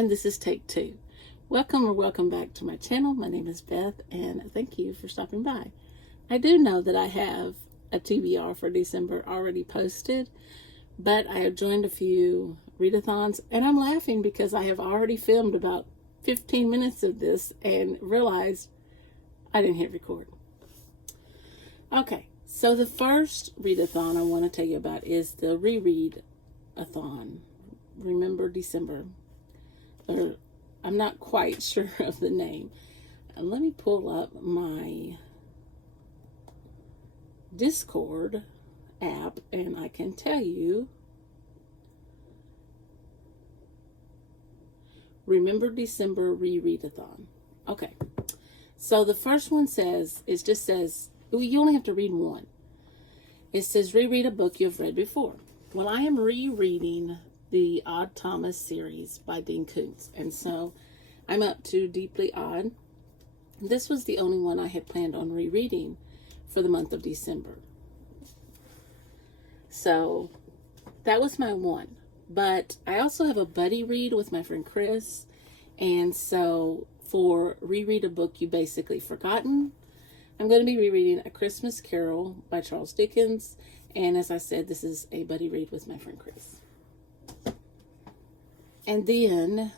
and this is take 2. Welcome back to my channel. My name is Beth, and thank you for stopping by. I do know that I have a TBR for December already posted, but I have joined a few readathons, and I'm laughing because I have already filmed about 15 minutes of this and realized I didn't hit record. Okay, so the first readathon I want to tell you about is the Rereadathon. Remember December. Or I'm not quite sure of the name. And let me pull up my Discord app and I can tell you. Remember December Rereadathon. Okay. So the first one says, it just says, you only have to read one. It says, reread a book you've read before. Well, I am rereading the Odd Thomas series by Dean Koontz. And so I'm up to Deeply Odd. This was the only one I had planned on rereading for the month of December. So that was my one. But I also have a buddy read with my friend Chris. And so for reread a book you basically forgotten, I'm going to be rereading A Christmas Carol by Charles Dickens. And as I said, this is a buddy read with my friend Chris. And then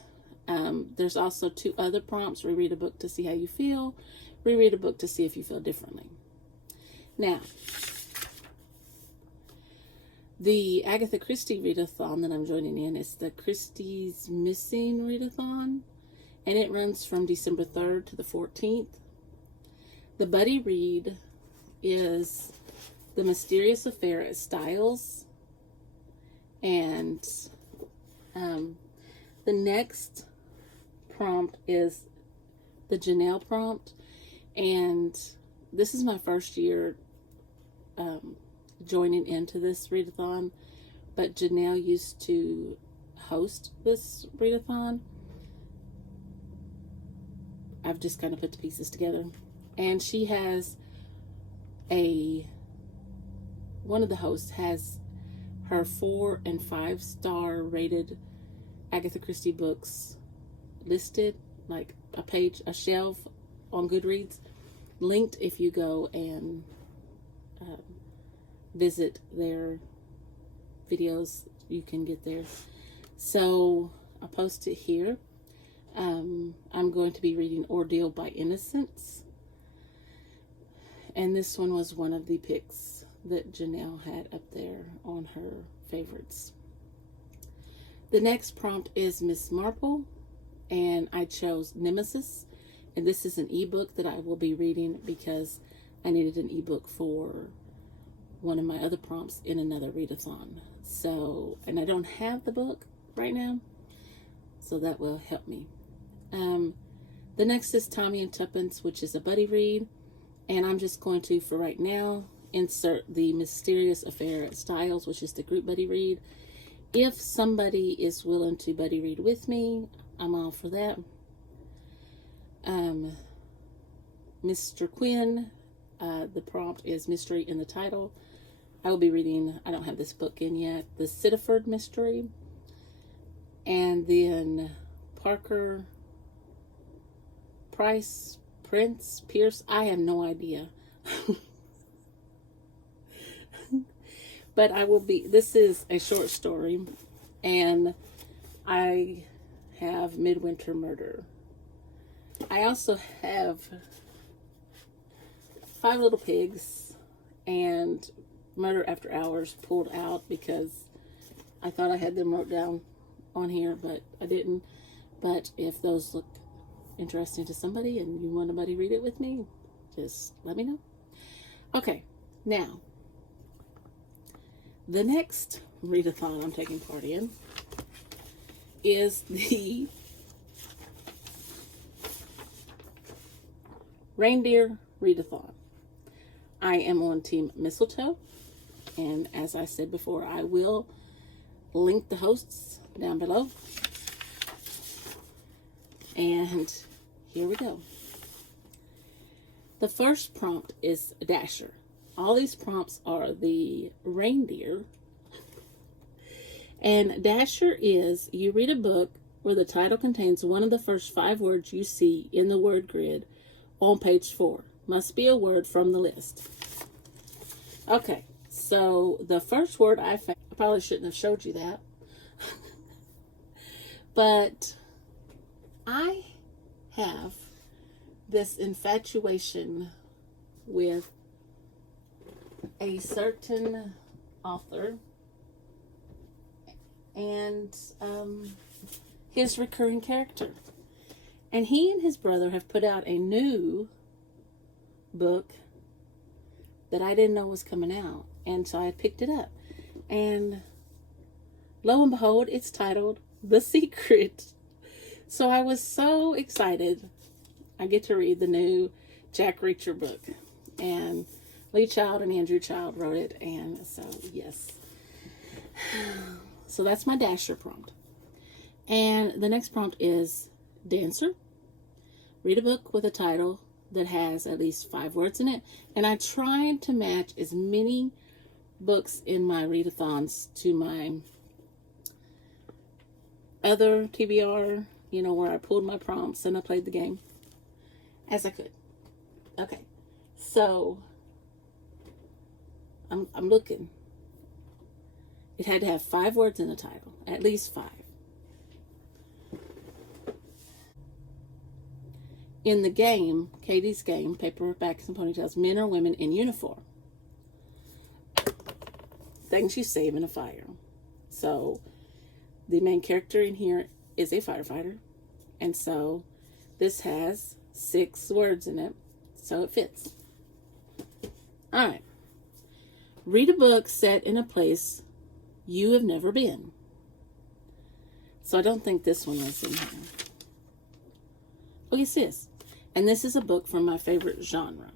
there's also 2 other prompts. Reread a book to see how you feel. Reread a book to see if you feel differently. Now, the Agatha Christie Readathon that I'm joining in is the Christie's Missing Readathon. And it runs from December 3rd to the 14th. The buddy read is The Mysterious Affair at Styles. And the next prompt is the Janelle prompt. And this is my first year joining into this readathon. But Janelle used to host this readathon. I've just kind of put the pieces together. And she has one of the hosts has her 4- and 5-star rated Agatha Christie books listed, like a shelf on Goodreads, linked if you go and visit their videos. You can get there. So I'll post it here. I'm going to be reading Ordeal by Innocence. And this one was one of the picks that Janelle had up there on her favorites. The next prompt is Miss Marple, and I chose Nemesis. And this is an ebook that I will be reading because I needed an ebook for one of my other prompts in another readathon. So, and I don't have the book right now, so that will help me. The next is Tommy and Tuppence, which is a buddy read. And I'm just going to, for right now, insert The Mysterious Affair at Styles, which is the group buddy read. If somebody is willing to buddy read with me, I'm all for that. Mr. Quinn, the prompt is Mystery in the Title. I will be reading, I don't have this book in yet, The Sitterford Mystery. And then Parker, Price, Prince, Pierce, I have no idea. But this is a short story, and I have Midwinter Murder. I also have 5 Little Pigs and Murder After Hours pulled out because I thought I had them wrote down on here, but I didn't. But if those look interesting to somebody and you want somebody read it with me, just let me know. Okay, now the next readathon I'm taking part in is the Reindeer Readathon. I am on Team Mistletoe, and as I said before, I will link the hosts down below. And here we go. The first prompt is Dasher. All these prompts are the Reindeer. And Dasher is, you read a book where the title contains one of the first 5 words you see in the word grid on page 4. Must be a word from the list. Okay, so the first word I found, I probably shouldn't have showed you that, but I have this infatuation with a certain author and his recurring character. And he and his brother have put out a new book that I didn't know was coming out. And so I picked it up. And lo and behold, it's titled The Secret. So I was so excited. I get to read the new Jack Reacher book. And Lee Child and Andrew Child wrote it. And so, yes. So that's my Dasher prompt. And the next prompt is Dancer. Read a book with a title that has at least 5 words in it. And I tried to match as many books in my Readathons to my other TBR, you know, where I pulled my prompts and I played the game as I could. Okay, so I'm looking. It had to have 5 words in the title, at least 5. In the game, Katie's game, Paperbacks and Ponytails, men or women in uniform. Things you save in a fire. So the main character in here is a firefighter. And so this has 6 words in it. So it fits. All right. Read a book set in a place you have never been. So I don't think this one was in here. Oh, yes, it is. And this is a book from my favorite genre.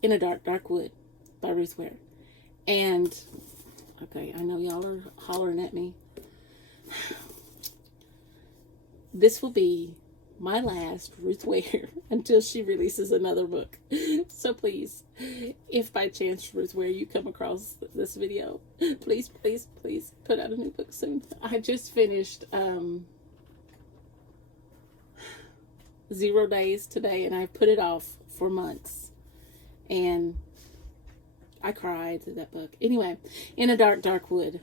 In a Dark, Dark Wood by Ruth Ware. And, okay, I know y'all are hollering at me. This will be my last Ruth Ware until she releases another book. So please, if by chance, Ruth Ware, you come across this video, please, please, please put out a new book soon. I just finished 0 Days today, and I put it off for months. And I cried through that book. Anyway, In a Dark, Dark Wood.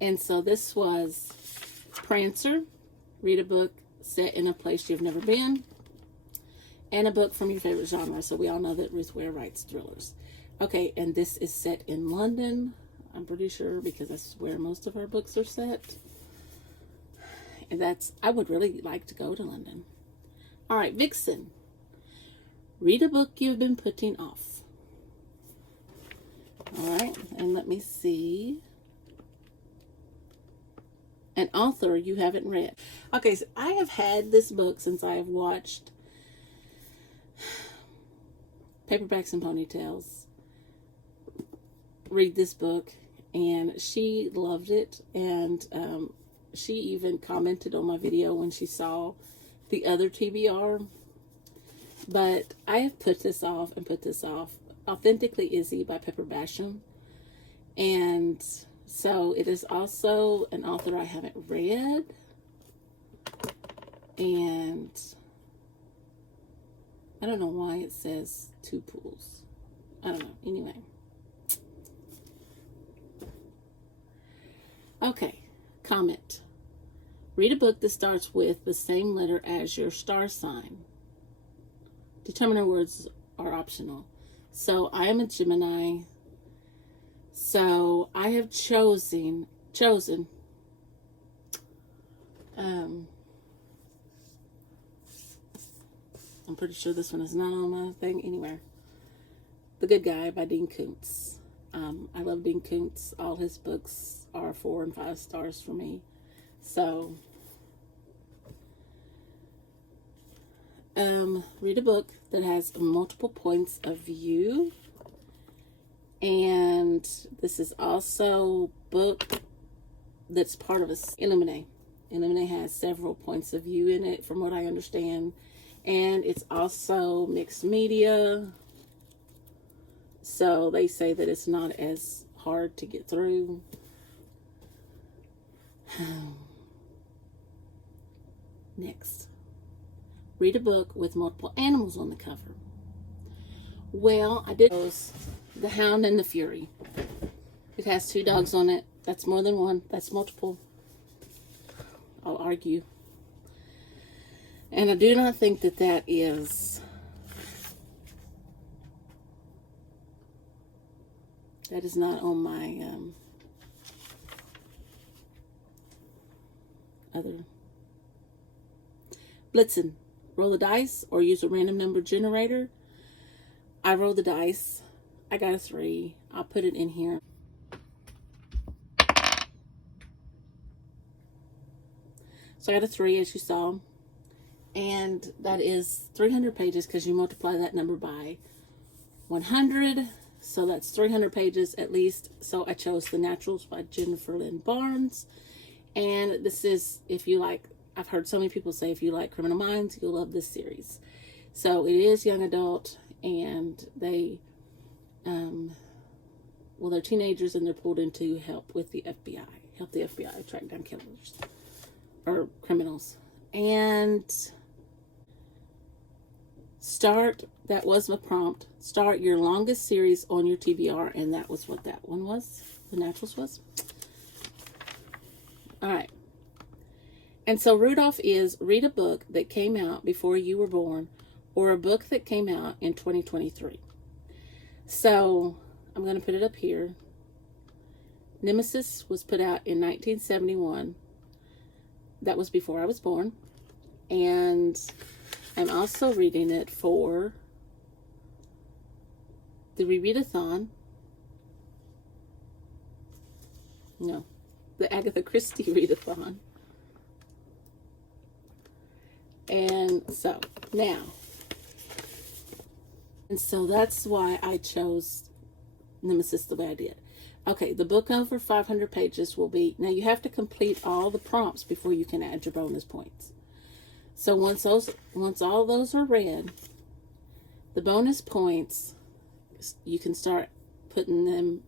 And so this was Prancer. Read a book set in a place you've never been. And a book from your favorite genre. So we all know that Ruth Ware writes thrillers. Okay, and this is set in London. I'm pretty sure, because that's where most of our books are set. And I would really like to go to London. All right, Vixen. Read a book you've been putting off. All right, and let me see. An author you haven't read. Okay, so I have had this book since I have watched Paperbacks and Ponytails read this book, and she loved it, and she even commented on my video when she saw the other TBR. But I have put this off and put this off. Authentically Izzy by Pepper Basham. And so it is also an author I haven't read. And I don't know why it says 2 pools. I don't know. Anyway. Okay. Comment. Read a book that starts with the same letter as your star sign. Determiner words are optional. So I am a Gemini. So I have chosen. I'm pretty sure this one is not on my thing anywhere. The Good Guy by Dean Koontz. I love Dean Koontz. All his books are 4 and 5 stars for me. So read a book that has multiple points of view. And this is also a book that's part of Illuminae. Illuminae has several points of view in it, from what I understand. And it's also mixed media. So they say that it's not as hard to get through. Next, read a book with multiple animals on the cover. Well, I did those, The Hound and the Fury. It has 2 dogs on it. That's more than one. That's multiple. I'll argue. And I do not think that that is... That is not on my other... Blitzen. Roll the dice or use a random number generator. I rolled the dice. I got a 3. I'll put it in here. So I got a 3, as you saw. And that is 300 pages because you multiply that number by 100. So that's 300 pages at least. So I chose The Naturals by Jennifer Lynn Barnes. And this is, if you like, I've heard so many people say if you like Criminal Minds, you'll love this series. So it is young adult, and they, well, they're teenagers and they're pulled in to help with the FBI. Help the FBI track down killers or criminals. And start, that was my prompt, start your longest series on your TBR, and that was what that one was, The Naturals was. All right. And so Rudolph is read a book that came out before you were born or a book that came out in 2023. So I'm going to put it up here. Nemesis was put out in 1971. That was before I was born. And I'm also reading it for the Rereadathon. No, the Agatha Christie Readathon. And so now, and so that's why I chose Nemesis the way I did. Okay, the book over 500 pages will be, now you have to complete all the prompts before you can add your bonus points. So once all those are read, the bonus points, you can start putting them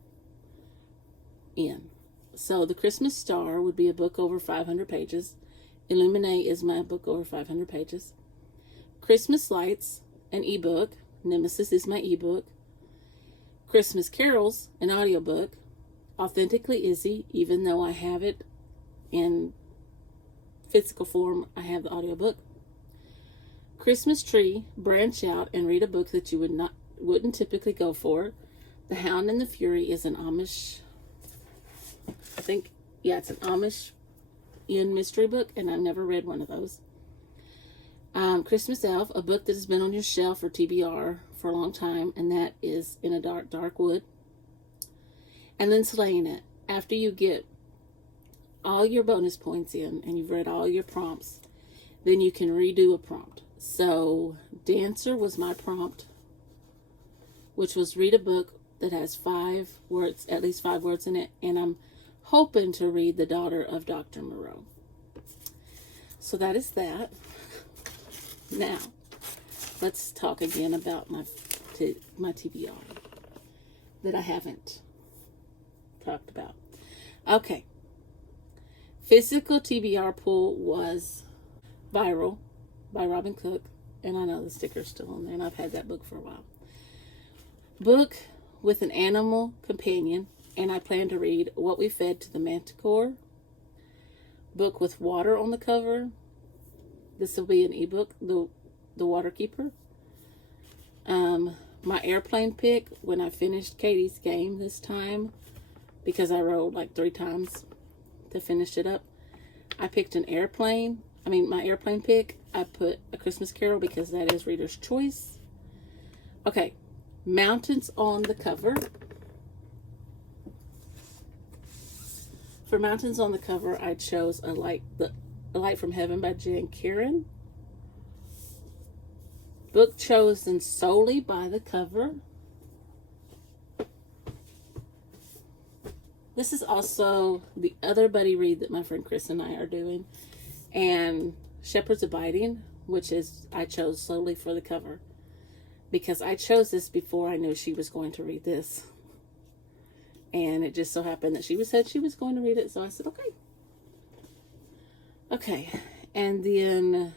in. So The Christmas Star would be a book over 500 pages. Illuminate is my book over 500 pages. Christmas Lights, an ebook. Nemesis is my ebook. Christmas Carols, an audiobook. Authentically Izzy, even though I have it in physical form, I have the audiobook. Christmas Tree, branch out and read a book that you wouldn't typically go for. The Hound and the Fury is an Amish, I think, yeah, it's an Amish mystery book, and I've never read one of those. Christmas Elf, a book that has been on your shelf or TBR for a long time, and that is In a Dark, Dark Wood. And then Slaying It. After you get all your bonus points in and you've read all your prompts, then you can redo a prompt. So Dancer was my prompt, which was read a book that has 5 words, at least 5 words in it, and I'm hoping to read The Daughter of Dr. Moreau. So that is that. Now, let's talk again about my TBR that I haven't talked about. Okay. Physical TBR pull was Viral by Robin Cook, and I know the sticker's still on there, and I've had that book for a while. Book with an animal companion, and I plan to read What We Fed to the Manticore. Book with water on the cover. This will be an ebook, The Waterkeeper. My airplane pick, when I finished Katie's game this time, because I rolled like 3 times to finish it up, I picked an airplane. My airplane pick, I put A Christmas Carol because that is Reader's Choice. Okay, mountains on the cover. For mountains on the cover, I chose A Light from Heaven by Jan Kieran. Book chosen solely by the cover. This is also the other buddy read that my friend Chris and I are doing. And Shepherd's Abiding, which is I chose solely for the cover. Because I chose this before I knew she was going to read this. And it just so happened that she said she was going to read it, so I said, okay. Okay, and then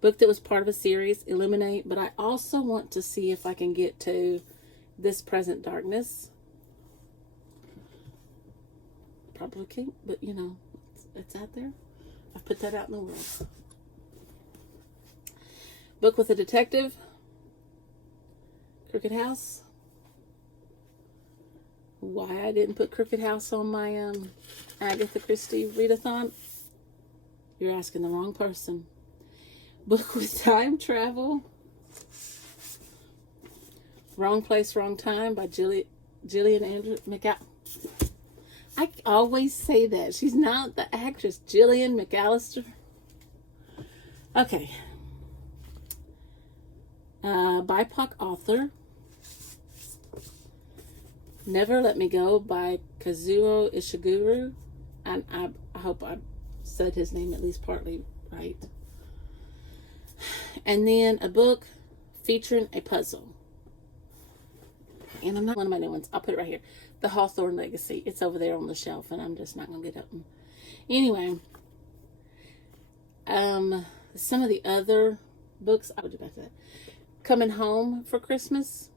book that was part of a series, Illuminate, but I also want to see if I can get to This Present Darkness. Probably can't, but you know, it's out there. I've put that out in the world. Book with a Detective, Crooked House. Why I didn't put Crooked House on my Agatha Christie Readathon? You're asking the wrong person. Book with Time Travel, Wrong Place, Wrong Time by Gillian Andrews McAllister. I always say that. She's not the actress, Gillian McAllister. Okay. BIPOC author, Never Let Me Go by Kazuo Ishiguro. And I hope I said his name at least partly right. And then a book featuring a puzzle. And I'm not one of my new ones. I'll put it right here. The Hawthorne Legacy. It's over there on the shelf, and I'm just not going to get up. Anyway, some of the other books, I would do about that. Coming Home for Christmas.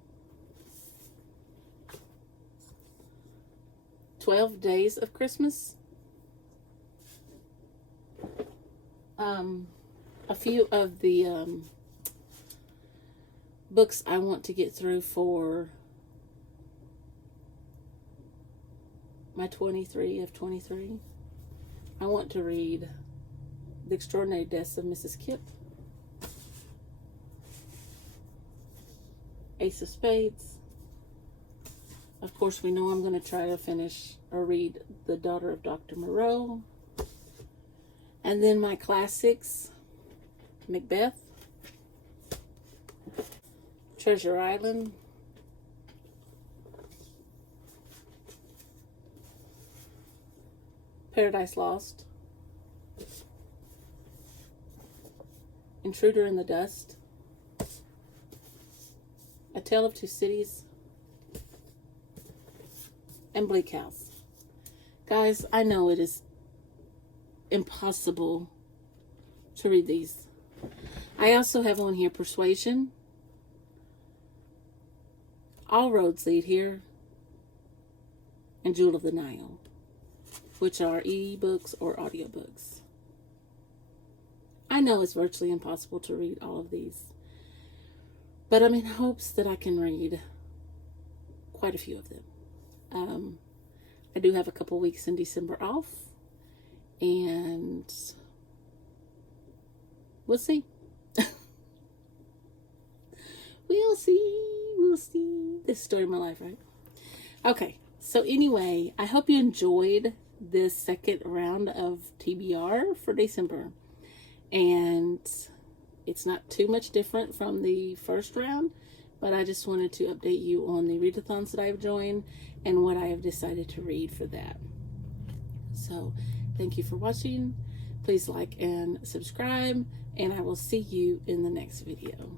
12 Days of Christmas. A few of the books I want to get through for my 23 of 23. I want to read The Extraordinary Deaths of Mrs. Kipp, Ace of Spades. Of course, we know I'm going to try to finish or read The Daughter of Dr. Moreau. And then my classics, Macbeth, Treasure Island, Paradise Lost, Intruder in the Dust, A Tale of Two Cities, and Bleak House. Guys, I know it is impossible to read these. I also have on here Persuasion, All Roads Lead Here, and Jewel of the Nile, which are ebooks or audiobooks. I know it's virtually impossible to read all of these, but I'm in hopes that I can read quite a few of them. I do have a couple weeks in December off, and we'll see. We'll see. This is the story of my life, right? Okay, so anyway, I hope you enjoyed this second round of TBR for December. And it's not too much different from the first round, but I just wanted to update you on the readathons that I've joined and what I have decided to read for that. So, thank you for watching. Please like and subscribe, and I will see you in the next video.